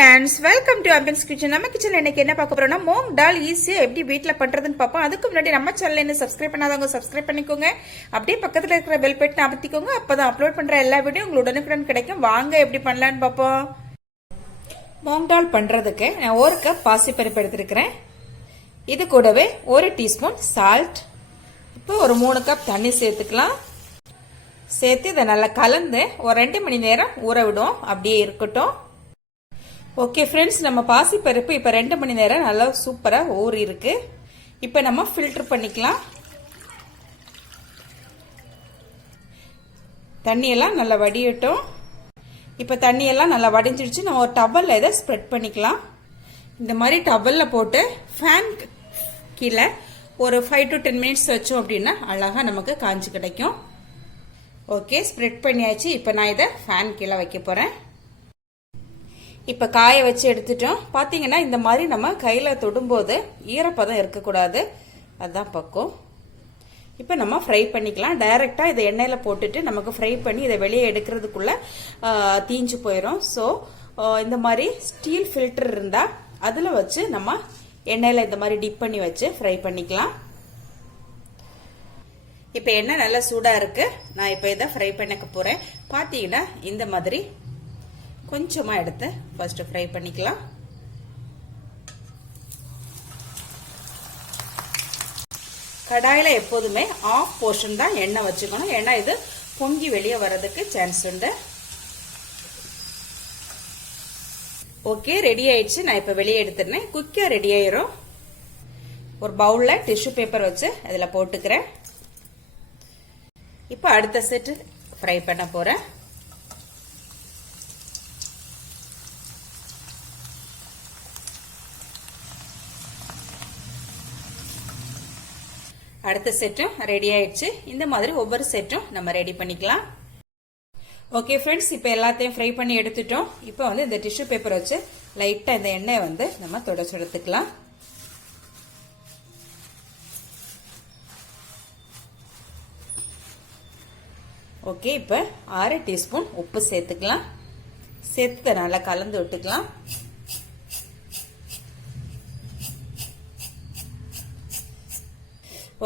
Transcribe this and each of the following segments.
friends, welcome to Ambience kitchen. நம்ம கிச்சன்ல இன்னைக்கு என்ன பார்க்க போறோம்னா மூங் டால் ஈஸியா எப்படி வீட்ல பண்றதுன்னு பாப்போம். அதுக்கு முன்னாடி நம்ம சேனலை இன்னும் சப்ஸ்கிரைப் பண்ணாதவங்க சப்ஸ்கிரைப் பண்ணிக்கோங்க. அப்படியே பக்கத்துல இருக்கிற பெல் பட்டனை அழுத்திக்கோங்க. அப்பதான் அப்லோட் பண்ற எல்லா வீடியோ உங்களுக்கு உடனுக்குடன் கிடைக்கும். வாங்க எப்படி பண்ணலாம்னு பாப்போம். மூங் டால் பண்றதுக்கு நான் 1 கப் பாசிப்பருப்பு எடுத்துக்கிறேன். இது கூடவே 1 டீஸ்பூன் சால்ட், இப்போ ஒரு 3 கப் தண்ணி சேர்த்துக்கலாம். சேர்த்து இதை நல்லா கலந்து ஒரு 2 மணி நேரம் ஊற விடுவோம். அப்படியே இருக்கட்டும். ஓகே ஃப்ரெண்ட்ஸ், நம்ம பாசிப்பருப்பு இப்போ 2 மணி நேரம் நல்லா சூப்பராக ஊறி இருக்கு. இப்போ நம்ம ஃபில்டர் பண்ணிக்கலாம். தண்ணியெல்லாம் நல்லா வடியட்டும். இப்போ தண்ணியெல்லாம் நல்லா வடிஞ்சிடுச்சு. நம்ம ஒரு டவலில் இதை ஸ்ப்ரெட் பண்ணிக்கலாம். இந்த மாதிரி டவலில் போட்டு ஃபேன் கீழே ஒரு 5 to 10 மினிட்ஸ் வச்சோம் அப்படின்னா அழகாக நமக்கு காஞ்சி கிடைக்கும். ஓகே, ஸ்ப்ரெட் பண்ணியாச்சு. இப்போ நான் இதை ஃபேன் கீழே வைக்க போகிறேன். இப்போ காய வச்சு எடுத்துட்டோம். பார்த்தீங்கன்னா இந்த மாதிரி நம்ம கையில் தொடும்போது ஈரப்பதம் இருக்கக்கூடாது, அதுதான் பக்கம். இப்போ நம்ம ஃப்ரை பண்ணிக்கலாம். டைரெக்டாக இதை எண்ணெயில் போட்டுட்டு நமக்கு ஃப்ரை பண்ணி இதை வெளியே எடுக்கிறதுக்குள்ள தீஞ்சு போயிடும். ஸோ இந்த மாதிரி ஸ்டீல் ஃபில்டர் இருந்தால் அதில் வச்சு நம்ம எண்ணெயில் இந்த மாதிரி டிப் பண்ணி வச்சு ஃப்ரை பண்ணிக்கலாம். இப்போ எண்ணெய் நல்லா சூடாக இருக்கு. நான் இப்போ இதை ஃப்ரை பண்ணிக்க போகிறேன். பார்த்தீங்கன்னா இந்த மாதிரி கொஞ்சமாக எடுத்து ஃபர்ஸ்ட் ஃப்ரை பண்ணிக்கலாம். கடாயில் எப்போதுமே ஆஃப் போர்ஷன் தான் எண்ணெய் வச்சுக்கணும். ஏன்னா இது பொங்கி வெளியே வர்றதுக்கு சான்ஸ் உண்டு. ஓகே, ரெடி ஆயிடுச்சு. நான் இப்போ வெளியே எடுத்துருந்தேன். குயிக்காக ரெடி ஆயிரும். ஒரு பவுலில் டிஷ்யூ பேப்பர் வச்சு அதில் போட்டுக்கிறேன். இப்போ அடுத்த செட்டு ஃப்ரை பண்ண போகிறேன். அடுத்த செட்டும் ரெடி ஆயிடுச்சு. இந்த மாதிரி ஒவ்வொரு செட்டும் நம்ம ரெடி பண்ணிக்கலாம். ஓகே ஃப்ரெண்ட்ஸ், இப்போ எல்லாத்தையும் ஃப்ரை பண்ணி எடுத்துட்டோம். இப்போ வந்து இந்த டிஷ்யூ பேப்பர் வச்சு லைட்டாக இந்த எண்ணெயை வந்து நம்ம தொடச்சு எடுத்துக்கலாம். ஓகே, இப்போ 6 டீஸ்பூன் உப்பு சேர்த்துக்கலாம். சேர்த்து நல்லா கலந்து விட்டுக்கலாம்.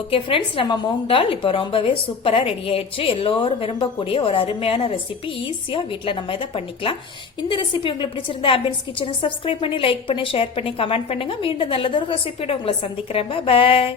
ஓகே ஃப்ரெண்ட்ஸ், நம்ம மூங் டால் இப்போ ரொம்பவே சூப்பராக ரெடி ஆயிடுச்சு. எல்லோரும் விரும்பக்கூடிய ஒரு அருமையான ரெசிபி. ஈஸியாக வீட்டில் நம்ம இதை பண்ணிக்கலாம். இந்த ரெசிபி உங்களுக்கு பிடிச்சிருந்தா ஆம்பியன்ஸ் கிச்சனை சப்ஸ்கிரைப் பண்ணி, லைக் பண்ணி, ஷேர் பண்ணி, கமெண்ட் பண்ணுங்க. மீண்டும் நல்லதொரு ரெசிபியோட உங்களை சந்திக்கிறேன். பாய்.